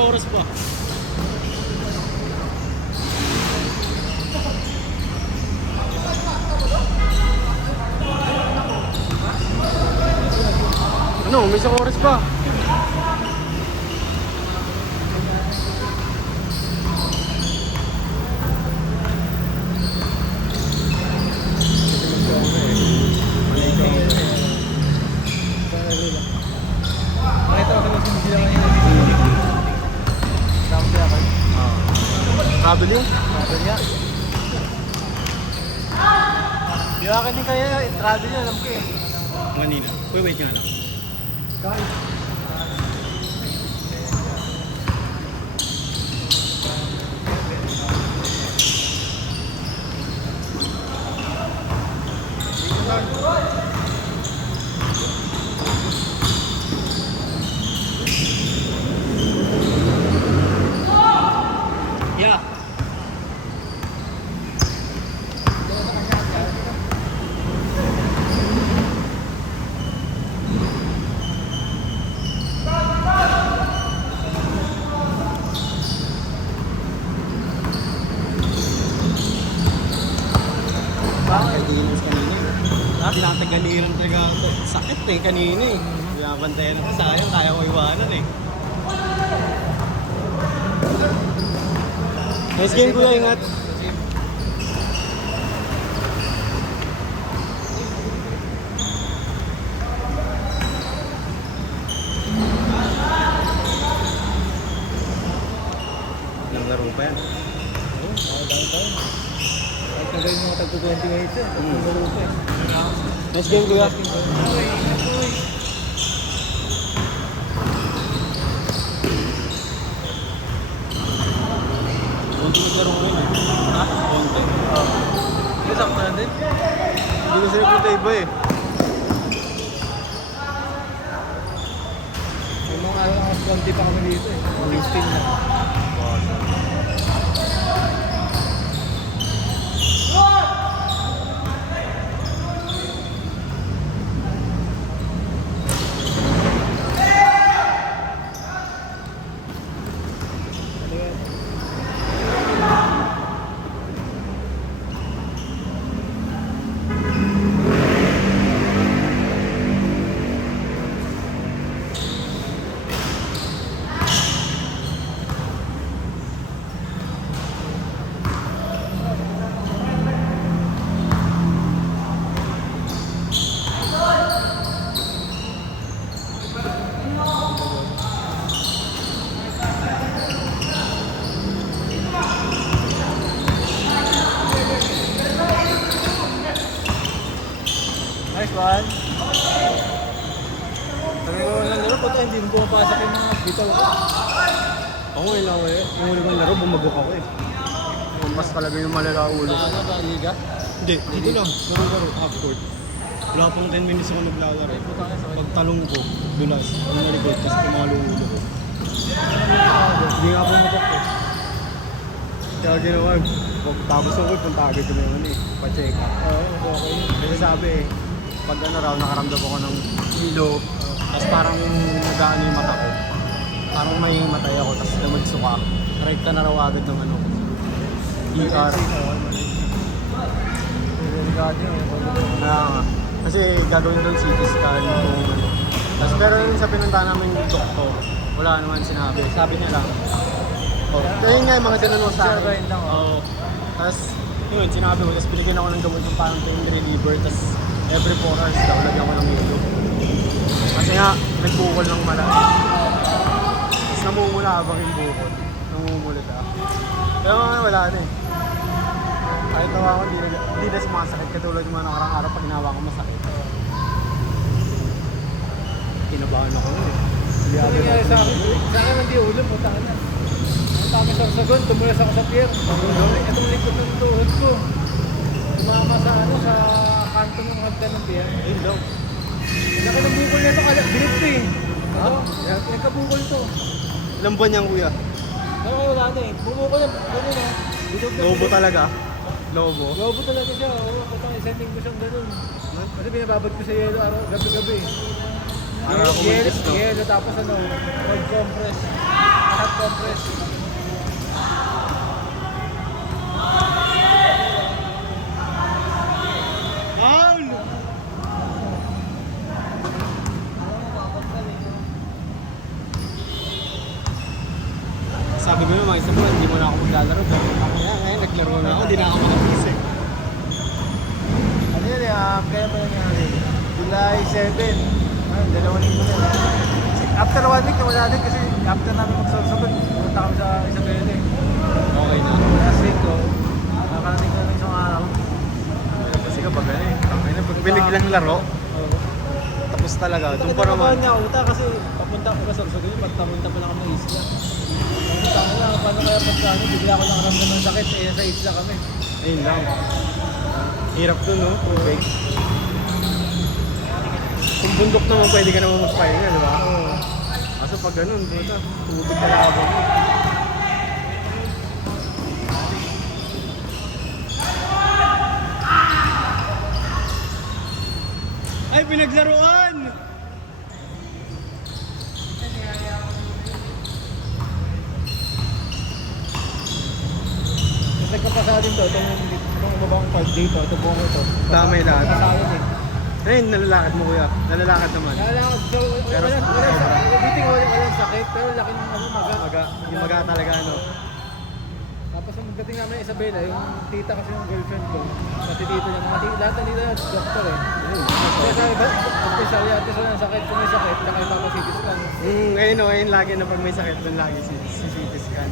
oras pa. Ano, may isang oras pa. Travel yun? Travel niya. Di ba akin din kaya travel niya, alam ko eh. Manila. Wait nga na. Kahit. Yeah. Bakit? Dinos kanina eh. Tinatagaliran talaga ako. Sakit eh kanina eh. Binabantayan ako sayang. Kaya ko iwanan eh. Nice game kuya, ingat. Ilang laro pa yan? Kahit nagawin mo tagpo-20 ngayon eh. Laro pa eh. Nice game kuya. Konti naglaro ko yun eh. Ha? Konti. Hindi, sakto na din. Hindi ko sila punta iba eh. May mga konti pa kami dito eh. Mga 15 na. Nice one. Sabi ko lang laro, puto hindi mo pumapasok yung mga bitaw ko. Ako ngayon lang eh. Yung huli kong laro, bumagok ako eh. Mas talaga yung malala ulo ko. Ano ba, liga? Hindi, dito lang. Laro-laro, half court. Wala pang 10 minutes ako naglalaro. Pagtalong ko, dulas. Ang nalikod, tapos pumalo yung ulo ko. Hindi nga pumutok eh. Kaya ginawa, tapos ako, punta agad ko na yun eh. Pa-check. Oo, okay. Kasi sabi eh, pag ano raw, nakaramdam ako ng hilo, tapos parang nag-ano yung mata ko. Parang may matay ako, tapos namagsuka. Rekta na raw agad ng ano. ER. Delikado yun. Kasi gagawin doon CT scan kung ano. Tapos pero yun sa pinunta namin yung doktor, wala naman sinabi. Sabi niya lang. Oh, kaya nga yung mga tinanong sa akin. Sure lang. Oo. Tapos yun, sinabi ko. Tapos binigyan ako ng gamot yung parang pain reliever. Tapos every 4 hours daw, lagyan ko ng hilo. Kasi nga, nagbukol ng malaki. Tapos namumula habang yung bukol. Namumula ka. Pero wala na eh. Kahit tawa ko, hindi na sumasakit katulad yung mga nakarang araw pag ginawa ko masakit. Kinabahan ako nun eh. Hindi Ano agad nangyari ako. sa akin? Sa akin hindi ulo, puta ka na. Ang tama sa sagon, tumulas ako sa pier. Itong likod ng tuhod ko. Tumama sa ano, sa kanto ng hagdan ng pier. Ayun daw. Laki ng bukol nito, bilip to eh. Ha? Nagkabukol to. Ilang buwan niyang kuya? Pero wala na eh. Bumukol na, gano'n eh. Bilog na Lobo bilog. talaga. Lobo. Lobo talaga siya, oo. Putang isang linggo siyang gano'n. Kasi binababad ko sa yelo araw, gabi-gabi. Araw ako mag-test to. Yelo, tapos ano, cold compress. Lahat compress. Paul! Sabi ko naman, isang buwan, hindi mo na ako maglalaro. Pero ngayon, naglaro na ako, di na ako makapis eh. Ano yun kaya ba nangyari? July 7. Dalawang linggo na yun. After 1 week, wala din kasi after namin magsasagot, punta kami sa Isabela eh. Okay na. Last week ko, nakarating na ng isang araw. Kasi kapag ano eh, pag biniglang laro, tapos talaga, doon pa naman. niya uta kasi papunta ko sa Sorsogon, papunta pa lang kami ng isla. Papunta ko lang, paano kaya pagka ano, bigla ko nakaramdam ng sakit, eh sa isla kami. Ayun lang. Hirap dun, no? Tubig. Kung bundok naman, pwede ka naman magpahinga, di ba? Oo. Kaso pag ganun, buta, tubig ka labang. Ay, pinaglaruan! Nagkapasa din to, itong babang part dito, ito buong ito. Damay lahat. Kasalin eh. Ayun, nalalakad mo kuya. Nalalakad naman. Nalakad, so, Pero walang sakit, pero laki ng ano, maga. Maga, yung maga talaga, ano. Tapos nung pagdating namin sa Isabela, yung tita kasi yung girlfriend ko, pati tito niya, lahat ng tita niya, doktor eh. Kaya sabi ba, speciality sila ng sakit, kung may sakit, saka yung Papa CT scan. Ayun o, ayun lagi na pag may sakit, doon lagi si CT scan.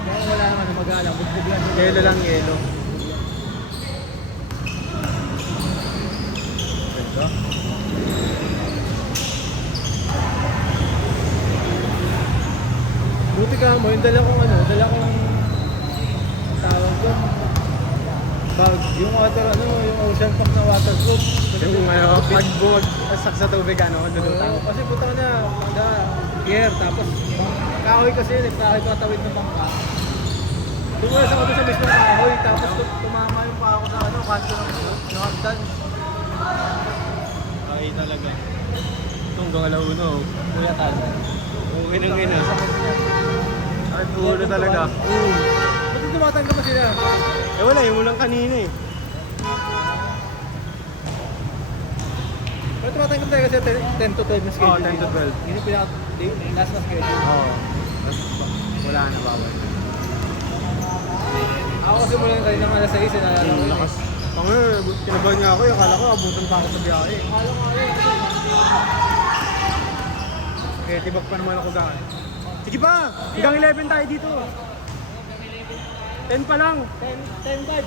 Kaya wala naman, mag-alang, bugbog lang. Yelo lang, yelo. Ganda. Buti ka mo, yung dala kong tawag ko, bag, yung water, yung ocean pack na waterproof. Yung pag bumagsak sa tubig, dudutang. Kasi puta ko na, gear, tapos kahoy kasi yun, kahoy patawid ng bangka. Dumulas ako doon sa mismong kahoy, tapos tumama yung paa ko sa kanto ng hagdan. Ay talaga. Itong gawalauno, kuya tayo. Okay na ngayon ah. Ay, pulo talaga. Ba't tumatangga pa sila? Eh wala, yung ulang kanina eh. Ba't tumatangga tayo kasi 10 to 12 na schedule? Oo, 10 to 12. Yun yung last na schedule. Oo. Wala na, bawal. Ako kasi mula yung kanina alas 6, nalala ko yun. Lakas. Kinabahan niya ako, akala ko abutan pa ako sa biyahe. Akala ko yun. Kaya tibag pa naman ako gano'n. Sige pa! Hanggang 11 tayo dito. 10 pa lang. 10-5.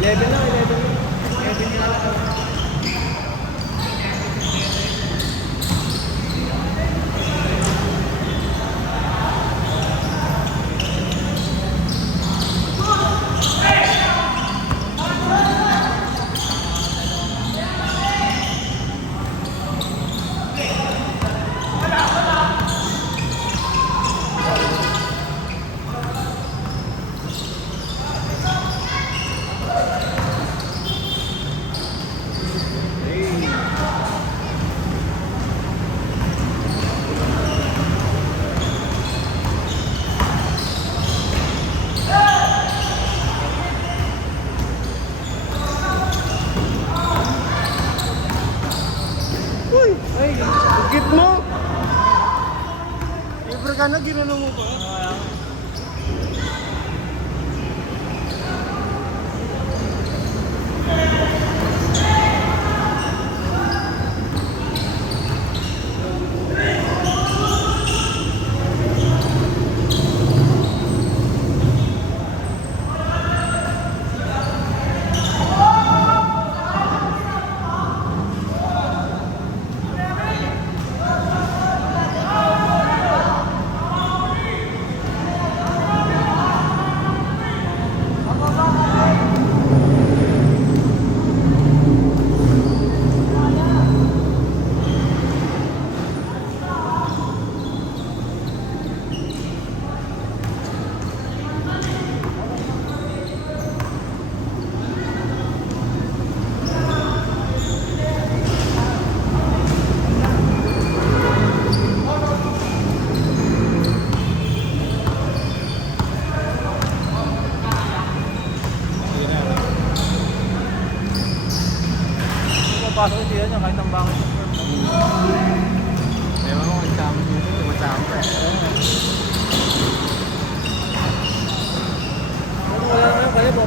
11 lang. 11 lang. Uy! Ay, Git mo! Libre ka na, ginano mo pa.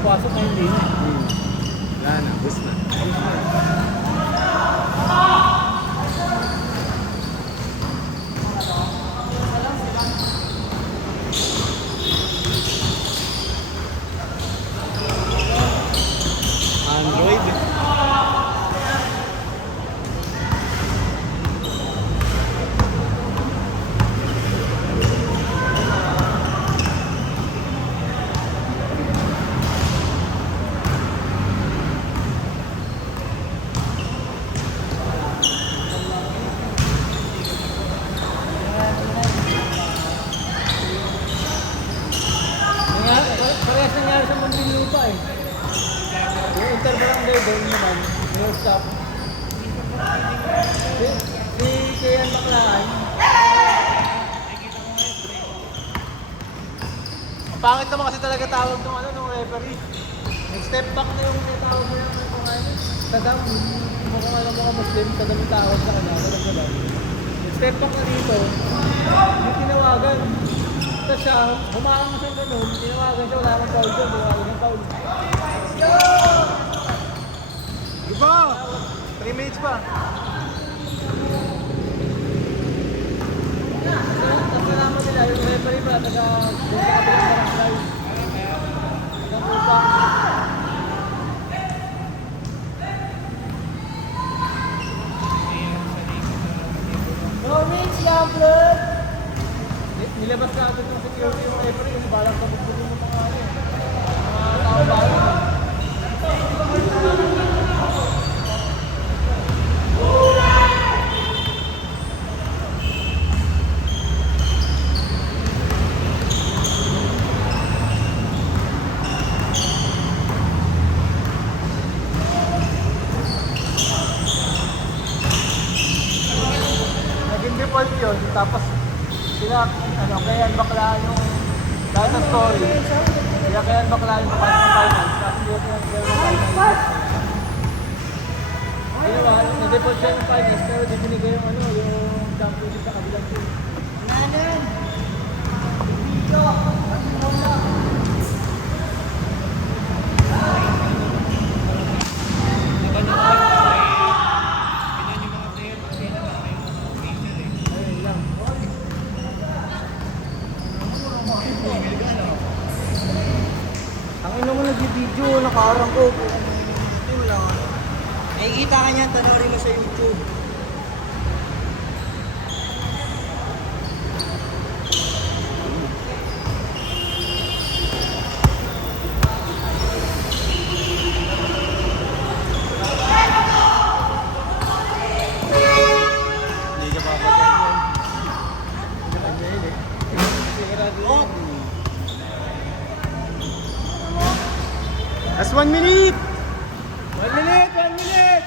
pumapasok na hindi na. Wala na, bus na. Android. Parehas nangyari sa Muntinlupa eh. Yung interbarangay doon naman, yung stop. Si Kian Baklaan. Ang pangit naman kasi talaga tawag nung referee. Nag-step back na yung tawag mo yung kung ano. Tadam, mukhang alam mga Muslim, tadam yung tawag sa kanya. Nag-step back na dito, yung tinawagan. Tapos siya, humakang siya ganun, tinawagan siya, wala akong foul doon, tinawagan ng foul. Diba? 3 minutes pa. Tapos nalaman nila, yung referee ba, taga kabilang barangay. Tagang upa. Roaming siya, blood! Nilabas na agad ng security yung referee kasi balang kabugbukin mo mga ano. Mga tao-balang. Naging default yun, tapos sila, kaya bakla yung dahil sa story, kaya bakla yung kapag ng finance, kasi hindi yung finance. Ginawa, na-default siya yung finance, pero di binigay yung yung championship sa kabilang team. Nanan! Dito! Ang ino mo nag-video, nakaharang ko. Ito lang. Nakikita ka niyan, panoorin mo sa YouTube. Hindi ka papatayin yan. Oh! That's 1 minute! 1 minute! 1 minute!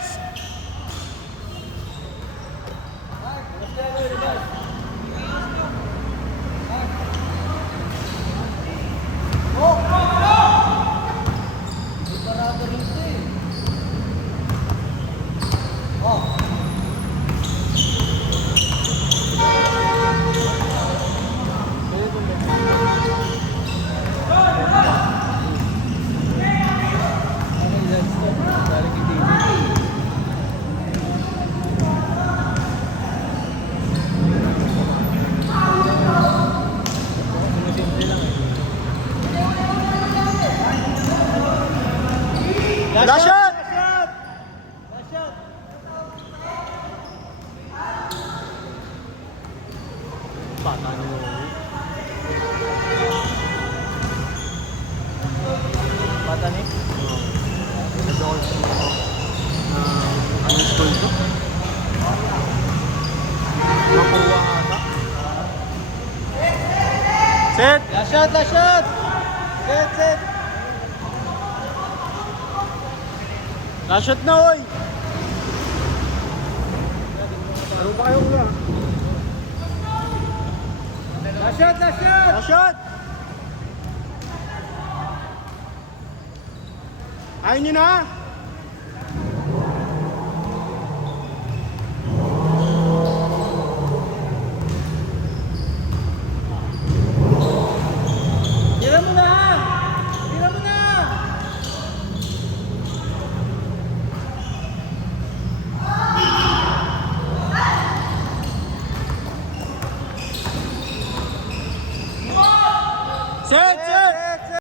Last shot! Last shot! Bata na yun. Bata ni? Nag-all sa anong school to? Makuha ata. Set! Last shot! Last shot! Set! Set! Last shot na, oy! Ano ba kayong na? Last shot! Last shot! Last shot! Ayaw nyo na?